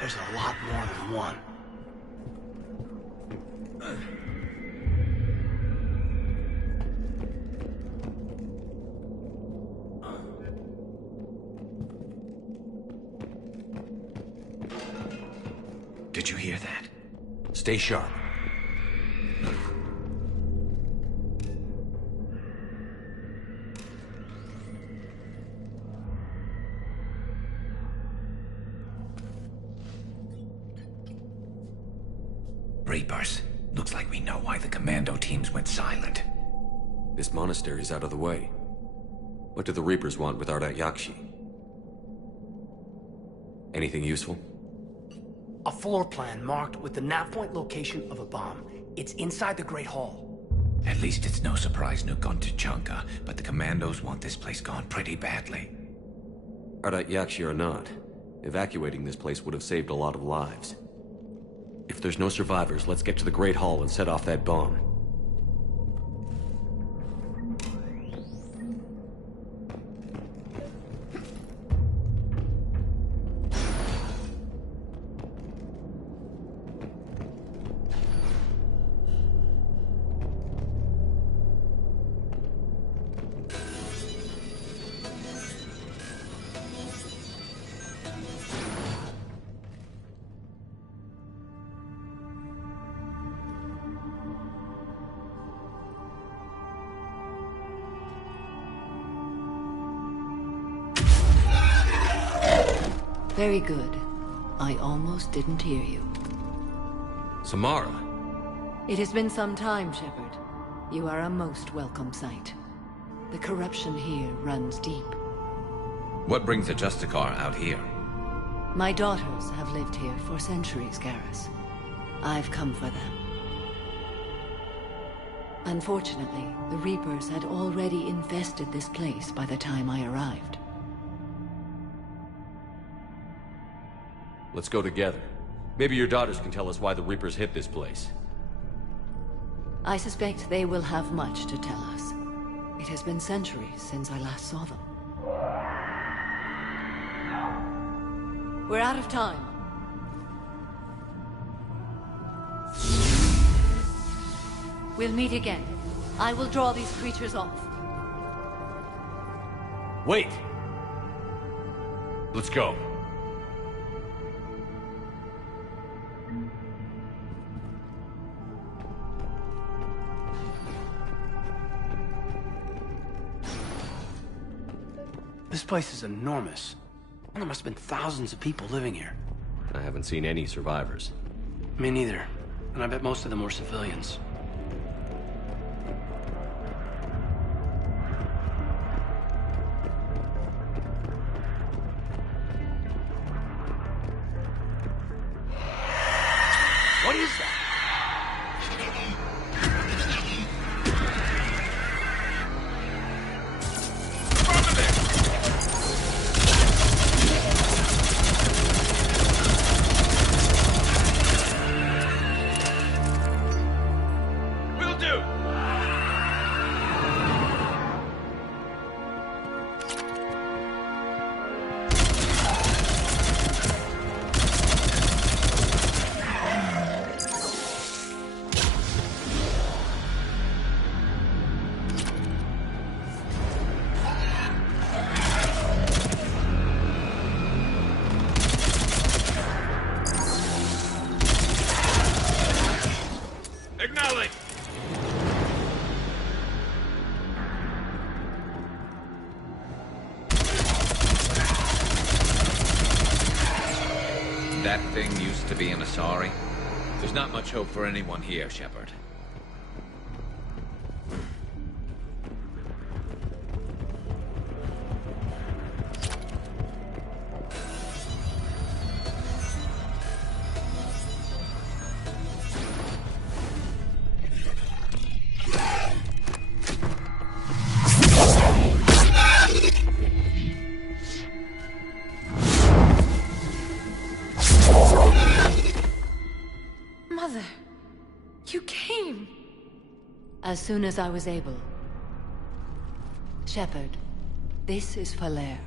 There's a lot more than one. Did you hear that? Stay sharp. Reapers. Looks like we know why the commando teams went silent. This monastery's out of the way. What do the Reapers want with Ardat Yakshi? Anything useful? A floor plan marked with the nav point location of a bomb. It's inside the Great Hall. At least it's no surprise Nuke gone to Chunka, but the commandos want this place gone pretty badly. Ardat Yakshi or not, evacuating this place would have saved a lot of lives. If there's no survivors, let's get to the Great Hall and set off that bomb. Very good. I almost didn't hear you. Samara! It has been some time, Shepard. You are a most welcome sight. The corruption here runs deep. What brings the Justicar out here? My daughters have lived here for centuries, Garrus. I've come for them. Unfortunately, the Reapers had already infested this place by the time I arrived. Let's go together. Maybe your daughters can tell us why the Reapers hit this place. I suspect they will have much to tell us. It has been centuries since I last saw them. We're out of time. We'll meet again. I will draw these creatures off. Wait! Let's go. This place is enormous. There must have been thousands of people living here. I haven't seen any survivors. Me neither. And I bet most of them were civilians. What is that? That thing used to be an Asari. There's not much hope for anyone here, Shepard. Mother, you came. As soon as I was able. Shepard, this is Falere,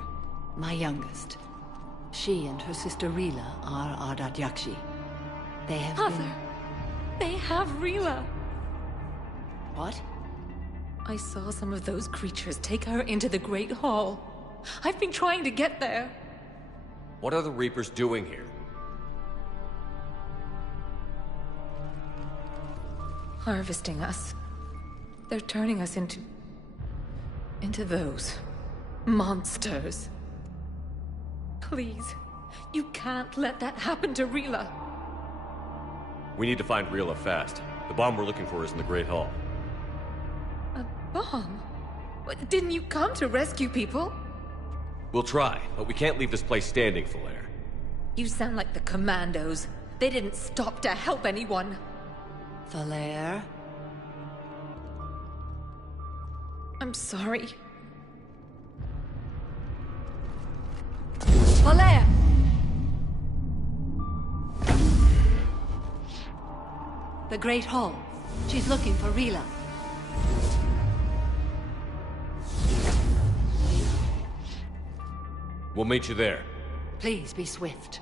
my youngest. She and her sister Rila are Ardat Yakshi. They have Mother, they have Rila. What? I saw some of those creatures take her into the Great Hall. I've been trying to get there. What are the Reapers doing here? Harvesting us. They're turning us into those monsters. Please, you can't let that happen to Rila. We need to find Rila fast. The bomb we're looking for is in the Great Hall. A bomb? What, didn't you come to rescue people? We'll try, but we can't leave this place standing, Falair. You sound like the Commandos. They didn't stop to help anyone. Falair? I'm sorry. Falair! The Great Hall. She's looking for Rila. We'll meet you there. Please be swift.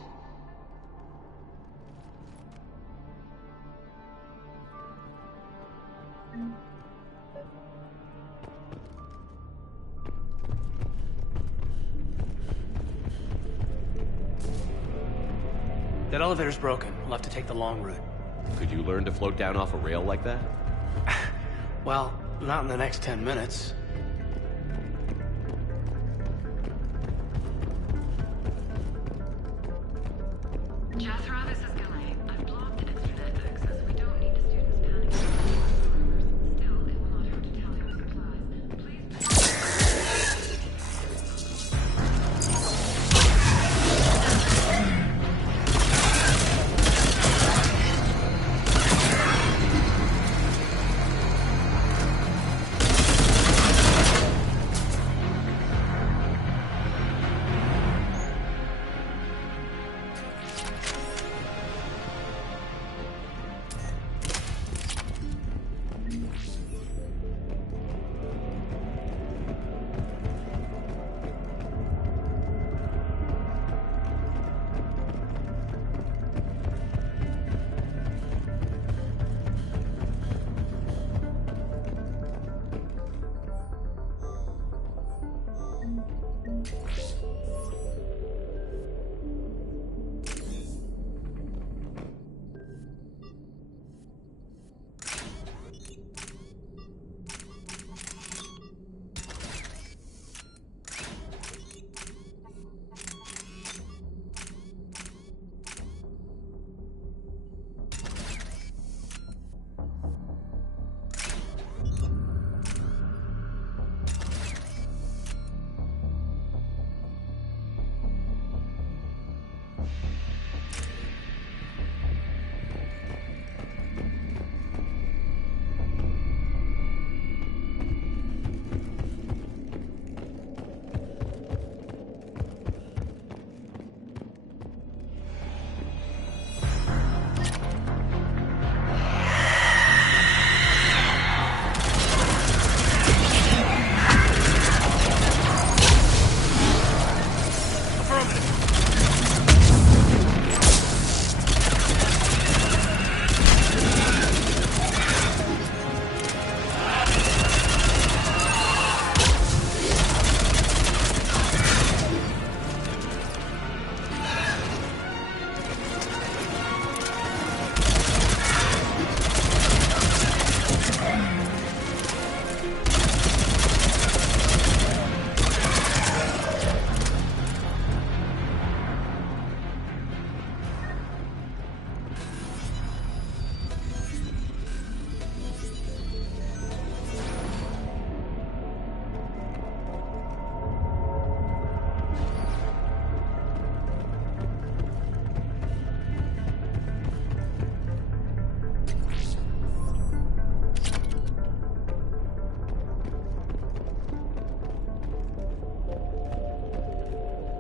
That elevator's broken. We'll have to take the long route. Could you learn to float down off a rail like that? Well, not in the next 10 minutes. Jethro, this is Galley. I've blocked internet access. We don't need the students panicking about servers. Still, it will not hurt to tally our supplies. Please.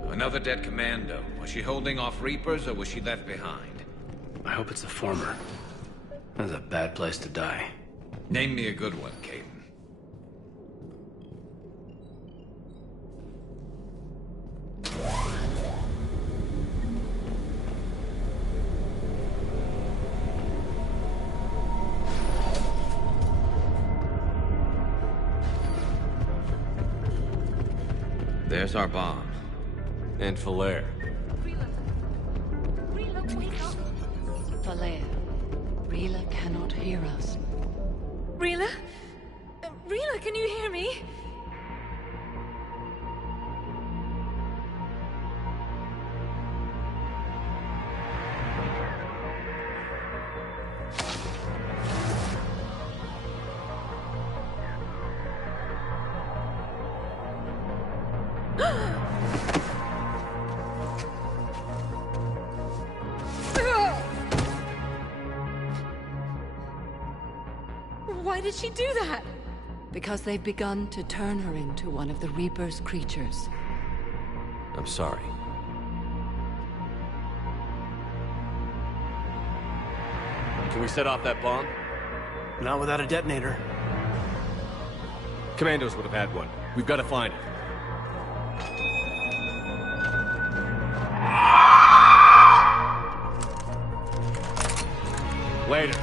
Another dead commando. Was she holding off Reapers, or was she left behind? I hope it's the former. That's a bad place to die. Name me a good one, Caden. There's our bomb. And Falaire. Rila, wake up! Falaire, Rila cannot hear us. Rila? Rila, can you hear me? Why did she do that? Because they've begun to turn her into one of the Reaper's creatures. I'm sorry. Can we set off that bomb? Not without a detonator. Commandos would have had one. We've got to find it. Later.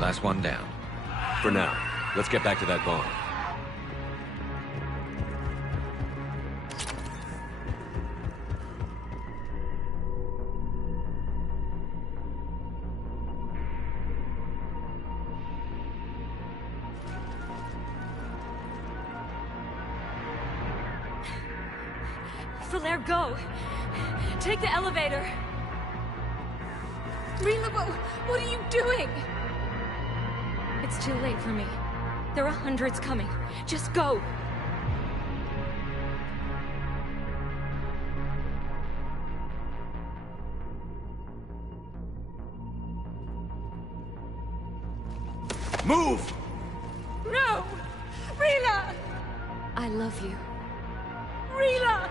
Last one down. For now, let's get back to that bomb. Falaire, go! Take the elevator! Rila, what are you doing? It's too late for me. There are hundreds coming. Just go! Move! No! Rila! I love you. Rila!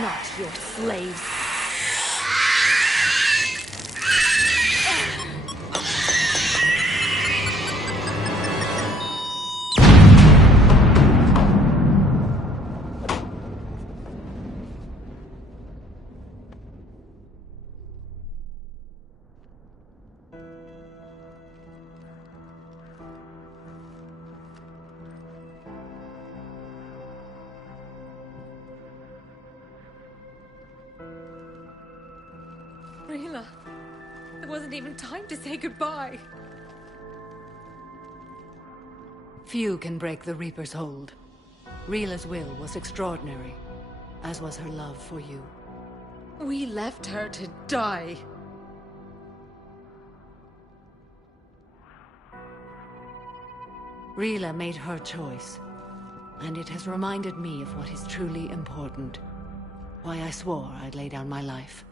Not your slaves. Rila, there wasn't even time to say goodbye. Few can break the Reaper's hold. Rila's will was extraordinary, as was her love for you. We left her to die. Rila made her choice, and it has reminded me of what is truly important. Why I swore I'd lay down my life.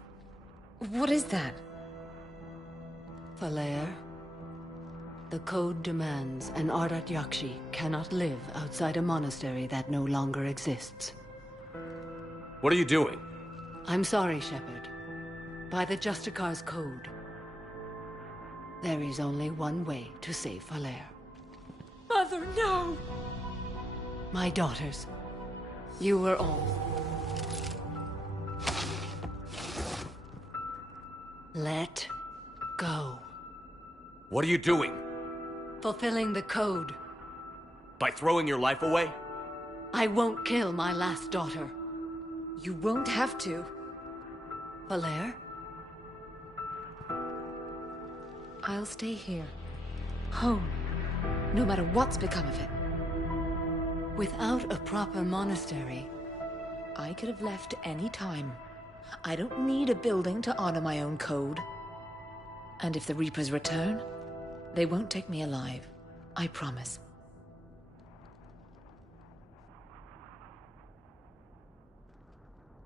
What is that? Falaire, the code demands an Ardat Yakshi cannot live outside a monastery that no longer exists. What are you doing? I'm sorry, Shepard. By the Justicar's code, there is only one way to save Falaire. Mother, no! My daughters, you were all. Let go. What are you doing? Fulfilling the code. By throwing your life away? I won't kill my last daughter. You won't have to. Valere? I'll stay here. Home. No matter what's become of it. Without a proper monastery, I could have left any time. I don't need a building to honor my own code. And if the Reapers return, they won't take me alive. I promise.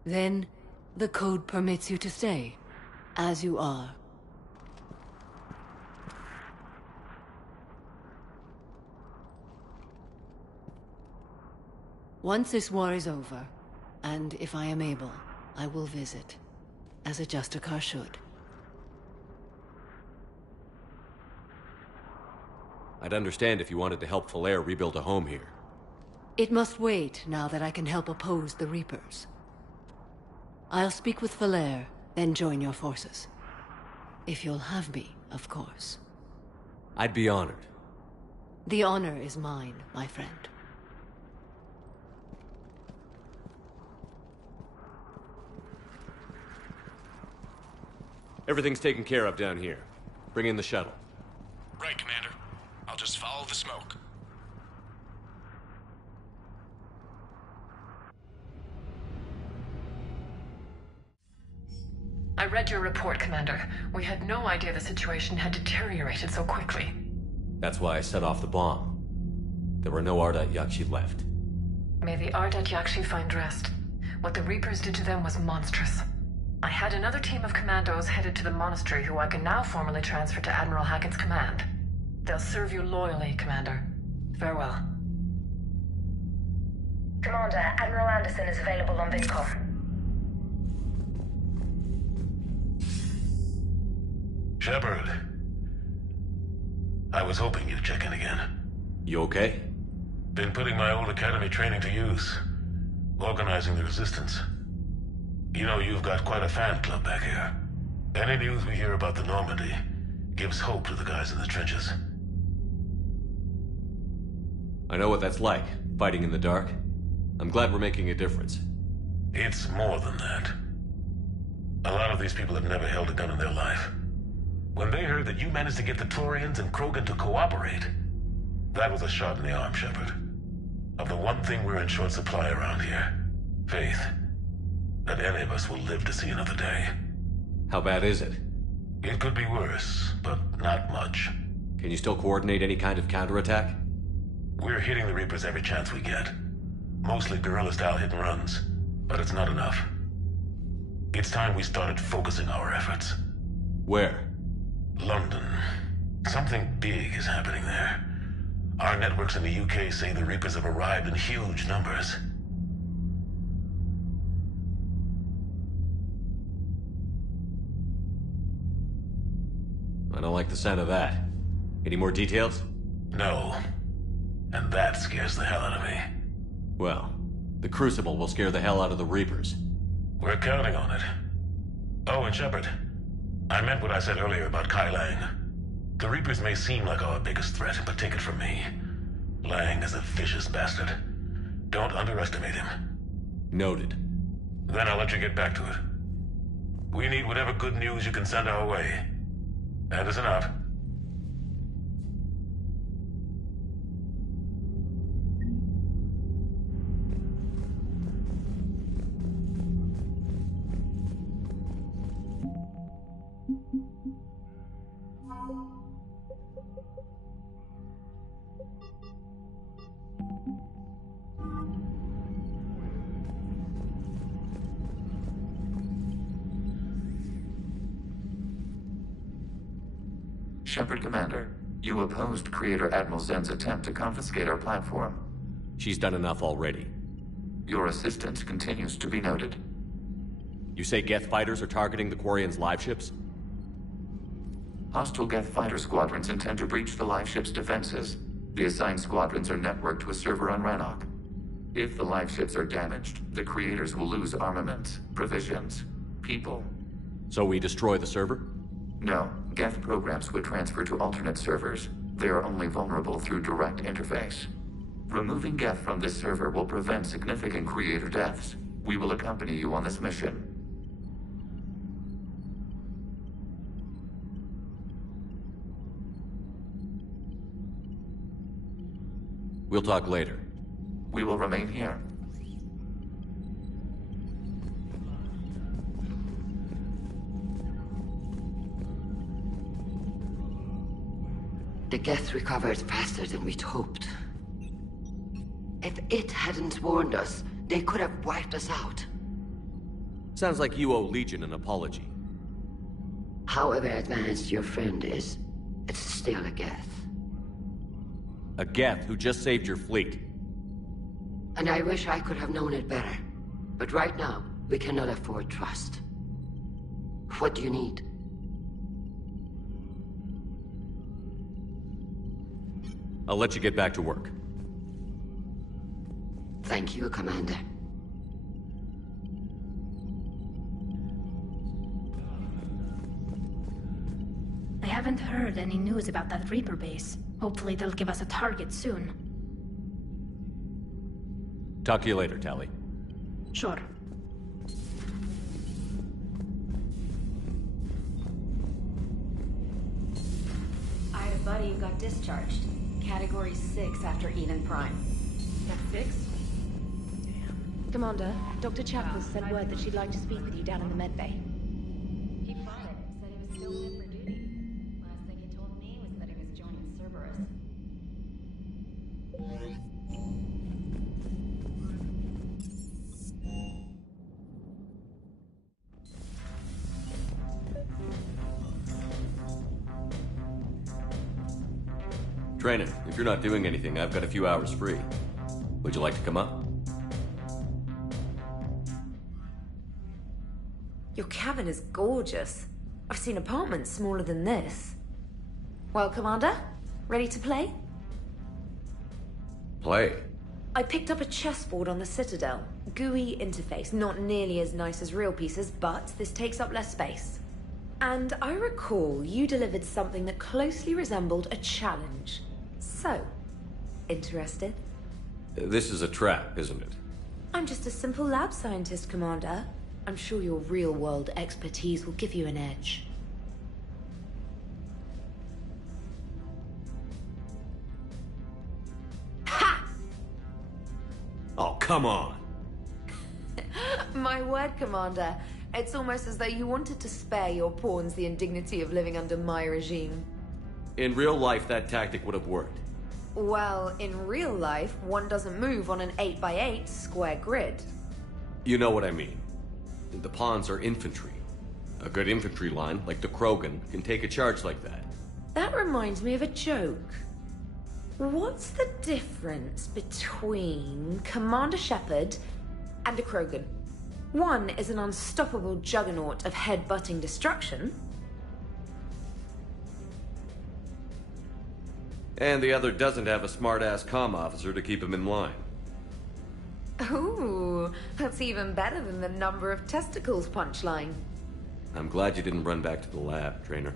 then the code permits you to stay, as you are. Once this war is over, and if I am able, I will visit, as a Justicar should. I'd understand if you wanted to help Valere rebuild a home here. It must wait now that I can help oppose the Reapers. I'll speak with Valere, then join your forces. If you'll have me, of course. I'd be honored. The honor is mine, my friend. Everything's taken care of down here. Bring in the shuttle. Right, Commander. I'll just follow the smoke. I read your report, Commander. We had no idea the situation had deteriorated so quickly. That's why I set off the bomb. There were no Ardat Yakshi left. May the Ardat Yakshi find rest. What the Reapers did to them was monstrous. I had another team of commandos headed to the monastery who I can now formally transfer to Admiral Hackett's command. They'll serve you loyally, Commander. Farewell. Commander, Admiral Anderson is available on VidCom. Shepard. I was hoping you'd check in again. You okay? Been putting my old academy training to use. Organizing the resistance. You know, you've got quite a fan club back here. Any news we hear about the Normandy gives hope to the guys in the trenches. I know what that's like, fighting in the dark. I'm glad we're making a difference. It's more than that. A lot of these people have never held a gun in their life. When they heard that you managed to get the Torians and Krogan to cooperate, that was a shot in the arm, Shepard. Of the one thing we're in short supply around here, faith. That any of us will live to see another day. How bad is it? It could be worse, but not much. Can you still coordinate any kind of counterattack? We're hitting the Reapers every chance we get. Mostly guerrilla-style hit-and-runs, but it's not enough. It's time we started focusing our efforts. Where? London. Something big is happening there. Our networks in the UK say the Reapers have arrived in huge numbers. I don't like the sound of that. Any more details? No. And that scares the hell out of me. Well, the Crucible will scare the hell out of the Reapers. We're counting on it. Oh, and Shepard, I meant what I said earlier about Kai Lang. The Reapers may seem like our biggest threat, but take it from me. Lang is a vicious bastard. Don't underestimate him. Noted. Then I'll let you get back to it. We need whatever good news you can send our way. Anderson out. Shepard, Commander, you opposed Creator Admiral Zen's attempt to confiscate our platform. She's done enough already. Your assistance continues to be noted. You say Geth fighters are targeting the Quarians' live ships? Hostile Geth fighter squadrons intend to breach the live ship's defenses. The assigned squadrons are networked to a server on Rannoch. If the live ships are damaged, the Creators will lose armaments, provisions, people. So we destroy the server? No, Geth programs would transfer to alternate servers. They are only vulnerable through direct interface. Removing Geth from this server will prevent significant creator deaths. We will accompany you on this mission. We'll talk later. We will remain here. The Geth recovered faster than we'd hoped. If it hadn't warned us, they could have wiped us out. Sounds like you owe Legion an apology. However advanced your friend is, it's still a Geth. A Geth who just saved your fleet. And I wish I could have known it better. But right now, we cannot afford trust. What do you need? I'll let you get back to work. Thank you, Commander. I haven't heard any news about that Reaper base. Hopefully they'll give us a target soon. Talk to you later, Tally. Sure. I had a buddy who got discharged. Category 6 after Eden Prime. That's 6? Commander, Dr. Chapel sent word that she'd like to speak with you down in the medbay. He fought it, said he was still fit for duty. Last thing he told me was that he was joining Cerberus. Trainer, if you're not doing anything, I've got a few hours free. Would you like to come up? Your cabin is gorgeous. I've seen apartments smaller than this. Well, Commander, ready to play? Play? I picked up a chessboard on the Citadel. GUI interface, not nearly as nice as real pieces, but this takes up less space. And I recall you delivered something that closely resembled a challenge. So, interested? This is a trap, isn't it? I'm just a simple lab scientist, Commander. I'm sure your real-world expertise will give you an edge. Ha! Oh, come on! My word, Commander. It's almost as though you wanted to spare your pawns the indignity of living under my regime. In real life, that tactic would have worked. Well, in real life, one doesn't move on an 8x8 square grid. You know what I mean. The pawns are infantry. A good infantry line, like the Krogan, can take a charge like that. That reminds me of a joke. What's the difference between Commander Shepard and a Krogan? One is an unstoppable juggernaut of head-butting destruction. And the other doesn't have a smart-ass comm officer to keep him in line. Ooh, that's even better than the number of testicles punchline. I'm glad you didn't run back to the lab, Trainer.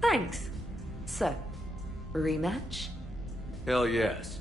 Thanks. So, rematch? Hell yes.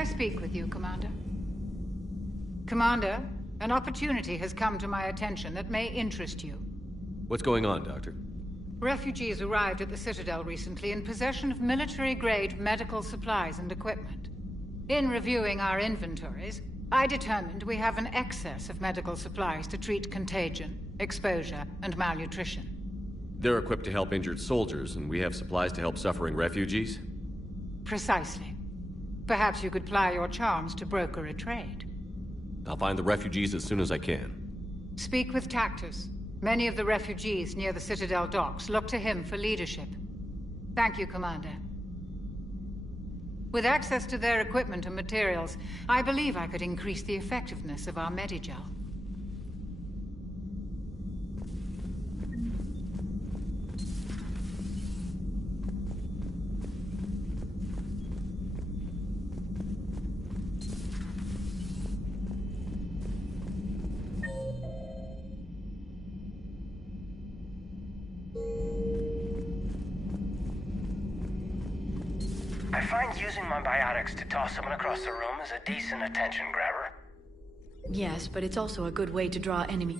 I speak with you, Commander? Commander, an opportunity has come to my attention that may interest you. What's going on, Doctor? Refugees arrived at the Citadel recently in possession of military-grade medical supplies and equipment. In reviewing our inventories, I determined we have an excess of medical supplies to treat contagion, exposure, and malnutrition. They're equipped to help injured soldiers, and we have supplies to help suffering refugees? Precisely. Perhaps you could ply your charms to broker a trade. I'll find the refugees as soon as I can. Speak with Tactus. Many of the refugees near the Citadel docks look to him for leadership. Thank you, Commander. With access to their equipment and materials, I believe I could increase the effectiveness of our Medigel. I find using my biotics to toss someone across the room is a decent attention grabber. Yes, but it's also a good way to draw enemy.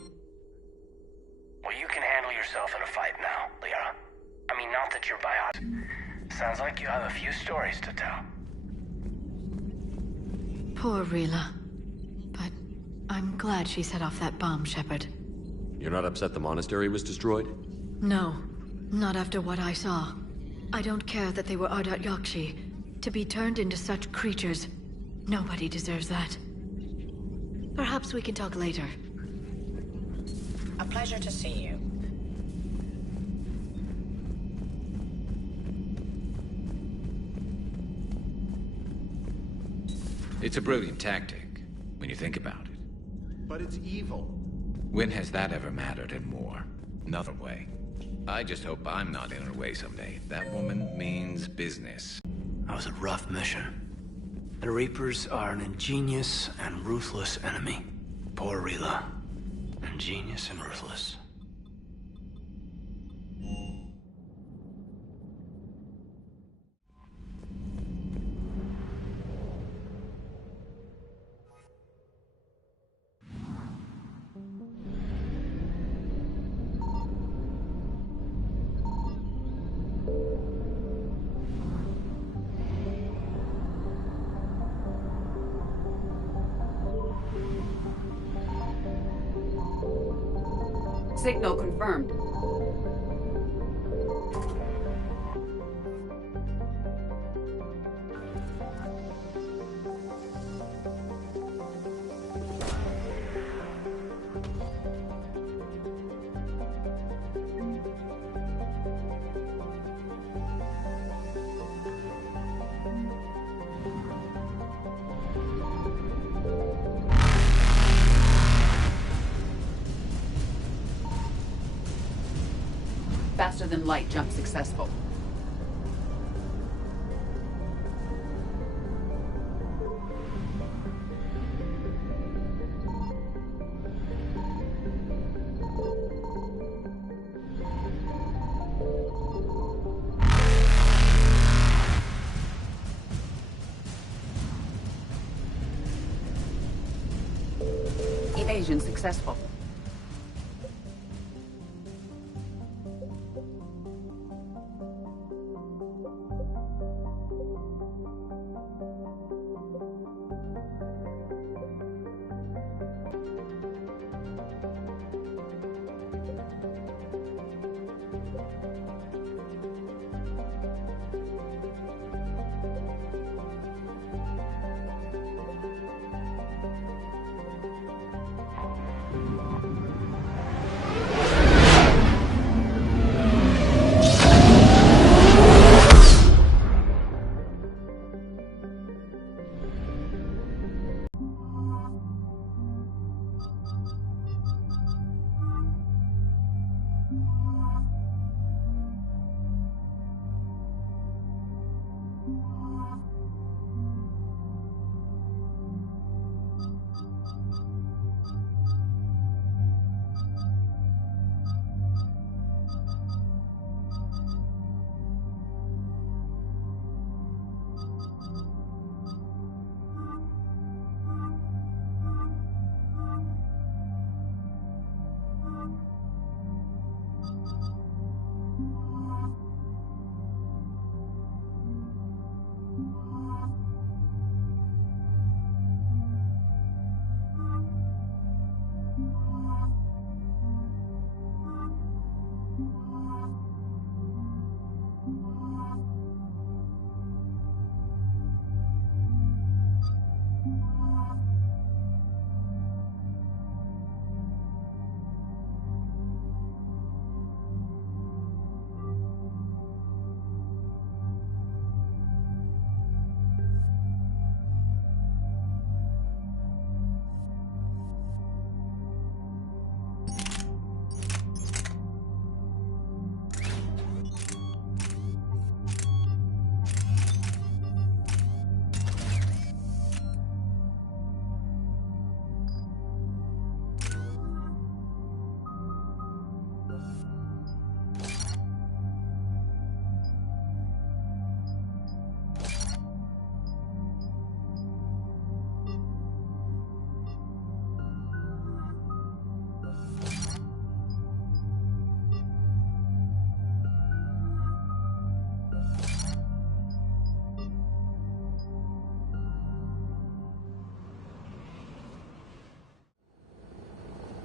Well, you can handle yourself in a fight now, Liara. I mean, not that you're biotic. Sounds like you have a few stories to tell. Poor Rila. But I'm glad she set off that bomb, Shepard. You're not upset the monastery was destroyed? No, not after what I saw. I don't care that they were Ardat Yakshi. To be turned into such creatures, nobody deserves that. Perhaps we can talk later. A pleasure to see you. It's a brilliant tactic, when you think about it. But it's evil. When has that ever mattered in war? Another way. I just hope I'm not in her way someday. That woman means business. That was a rough mission. The Reapers are an ingenious and ruthless enemy. Poor Rila. Ingenious and ruthless. Signal confirmed. Faster than light jump successful. Evasion successful.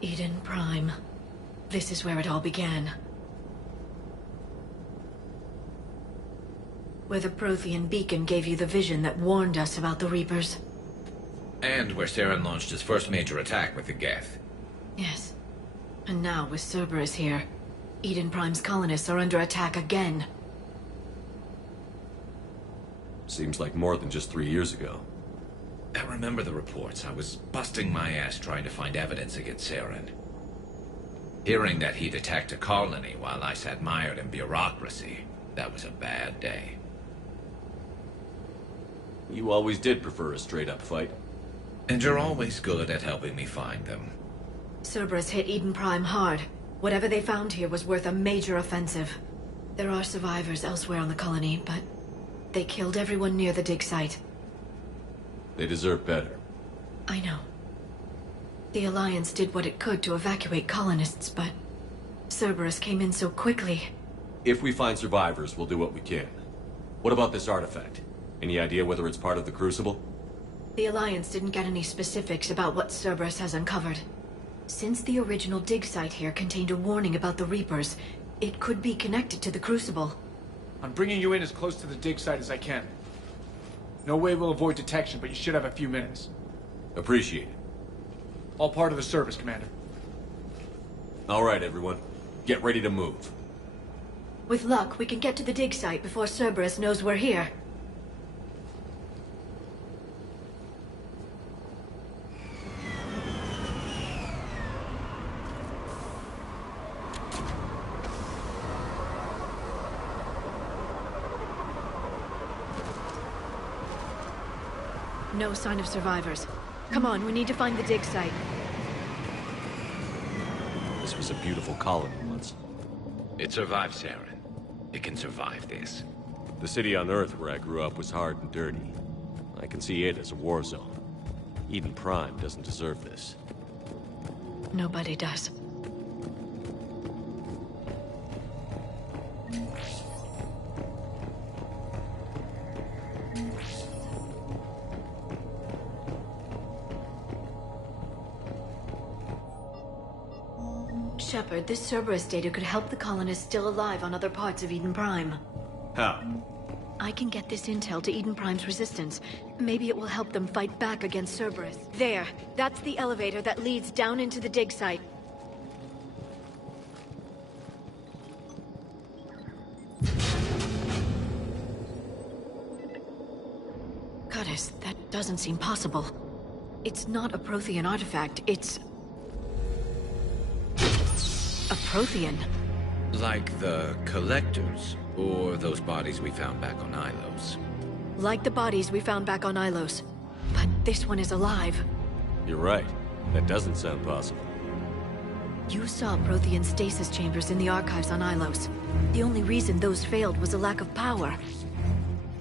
Eden Prime. This is where it all began. Where the Prothean beacon gave you the vision that warned us about the Reapers. And where Saren launched his first major attack with the Geth. Yes. And now, with Cerberus here, Eden Prime's colonists are under attack again. Seems like more than just 3 years ago. I remember the reports. I was busting my ass trying to find evidence against Saren. Hearing that he'd attacked a colony while I sat mired in bureaucracy, that was a bad day. You always did prefer a straight-up fight. And you're always good at helping me find them. Cerberus hit Eden Prime hard. Whatever they found here was worth a major offensive. There are survivors elsewhere on the colony, but they killed everyone near the dig site. They deserve better. I know. The Alliance did what it could to evacuate colonists, but Cerberus came in so quickly. If we find survivors, we'll do what we can. What about this artifact? Any idea whether it's part of the Crucible? The Alliance didn't get any specifics about what Cerberus has uncovered. Since the original dig site here contained a warning about the Reapers, it could be connected to the Crucible. I'm bringing you in as close to the dig site as I can. No way we'll avoid detection, but you should have a few minutes. Appreciate it. All part of the service, Commander. All right, everyone. Get ready to move. With luck, we can get to the dig site before Cerberus knows we're here. No sign of survivors. Come on, we need to find the dig site. This was a beautiful colony once. It survived Saren. It can survive this. The city on Earth where I grew up was hard and dirty. I can see it as a war zone. Eden Prime doesn't deserve this. Nobody does. Shepard, this Cerberus data could help the colonists still alive on other parts of Eden Prime. How? I can get this intel to Eden Prime's resistance. Maybe it will help them fight back against Cerberus. There. That's the elevator that leads down into the dig site. Goddess, that doesn't seem possible. It's not a Prothean artifact, it's a Prothean. Like the Collectors, or those bodies we found back on Ilos. Like the bodies we found back on Ilos. But this one is alive. You're right. That doesn't sound possible. You saw Prothean stasis chambers in the archives on Ilos. The only reason those failed was a lack of power.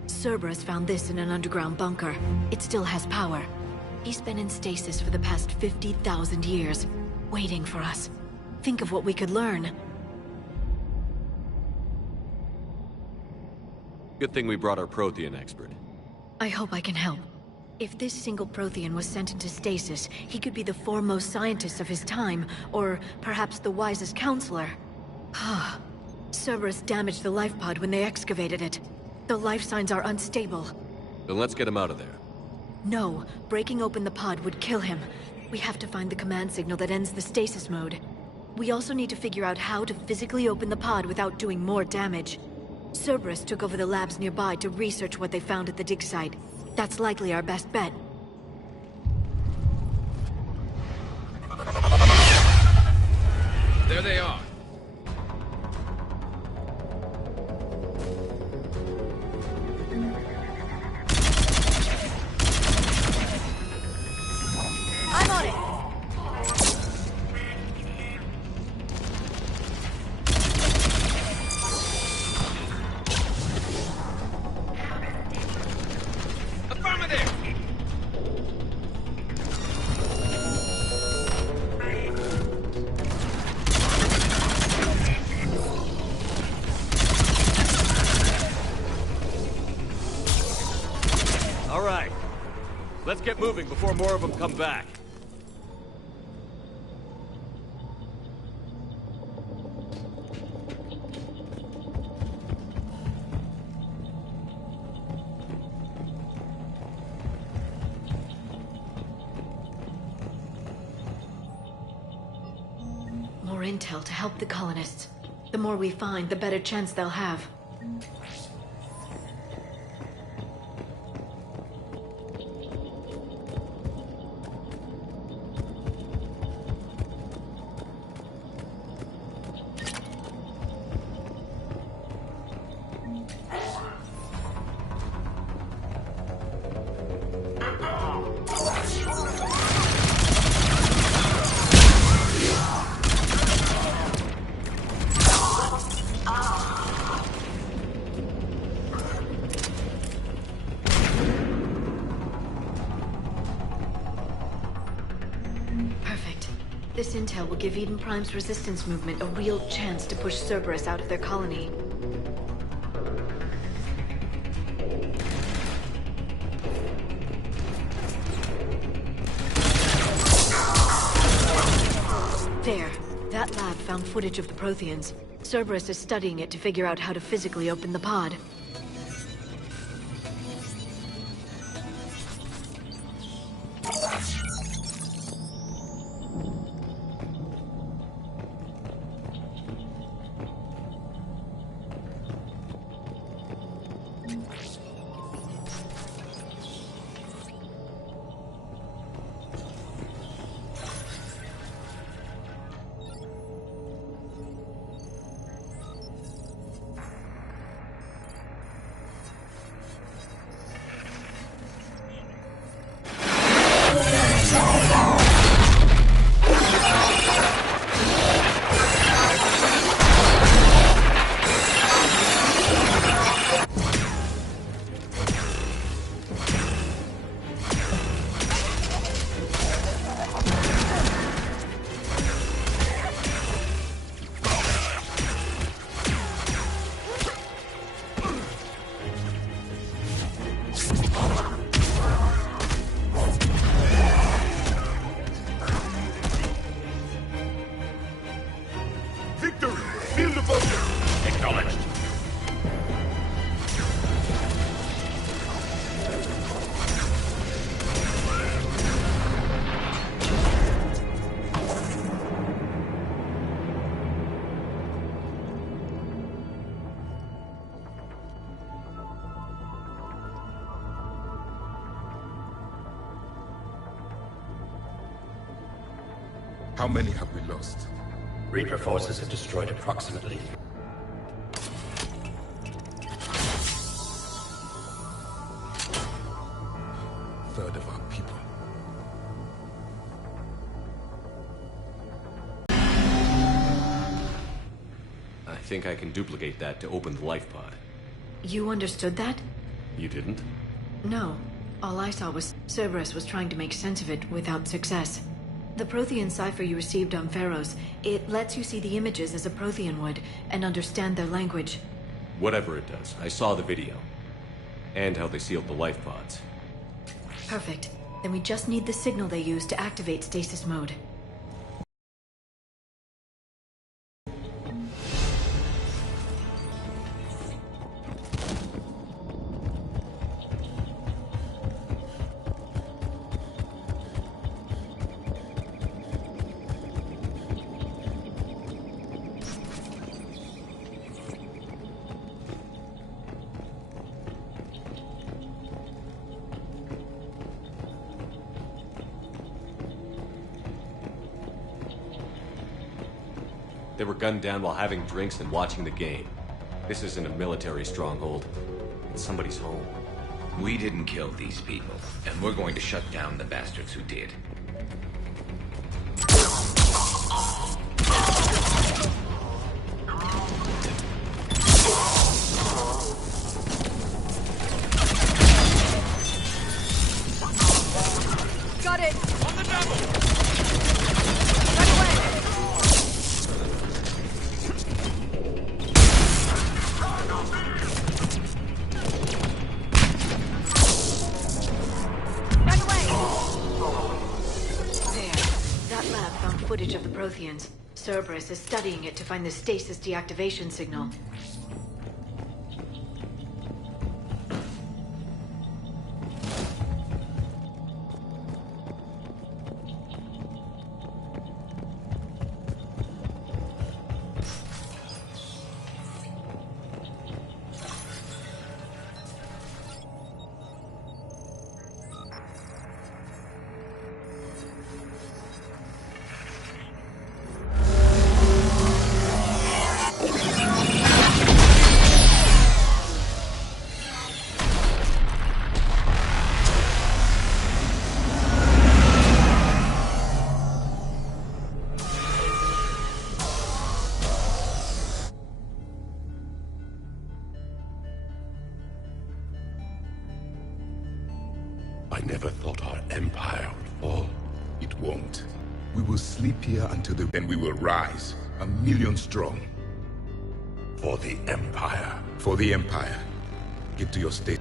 Cerberus found this in an underground bunker. It still has power. He's been in stasis for the past 50,000 years, waiting for us. Think of what we could learn. Good thing we brought our Prothean expert. I hope I can help. If this single Prothean was sent into stasis, he could be the foremost scientist of his time, or perhaps the wisest counselor. Cerberus damaged the life pod when they excavated it. The life signs are unstable. Then let's get him out of there. No, breaking open the pod would kill him. We have to find the command signal that ends the stasis mode. We also need to figure out how to physically open the pod without doing more damage. Cerberus took over the labs nearby to research what they found at the dig site. That's likely our best bet. There they are. I'm on it! All right. Let's get moving before more of them come back. intel to help the colonists. The more we find, the better chance they'll have. This intel will give Eden Prime's resistance movement a real chance to push Cerberus out of their colony. There. That lab found footage of the Protheans. Cerberus is studying it to figure out how to physically open the pod. How many have we lost? Reaper forces have destroyed approximately third of our people. I think I can duplicate that to open the life pod. You understood that? You didn't? No. All I saw was Cerberus was trying to make sense of it without success. The Prothean cipher you received on Pharaohs, it lets you see the images as a Prothean would, and understand their language. Whatever it does, I saw the video. And how they sealed the life pods. Perfect. Then we just need the signal they use to activate stasis mode. They were gunned down while having drinks and watching the game. This isn't a military stronghold. It's somebody's home. We didn't kill these people, and we're going to shut down the bastards who did. Got it! On the double! Footage of the Protheans. Cerberus is studying it to find the stasis deactivation signal. I never thought our empire would fall. It won't. We will sleep here until then we will rise, 1,000,000 strong. For the Empire. For the Empire. Get to your state.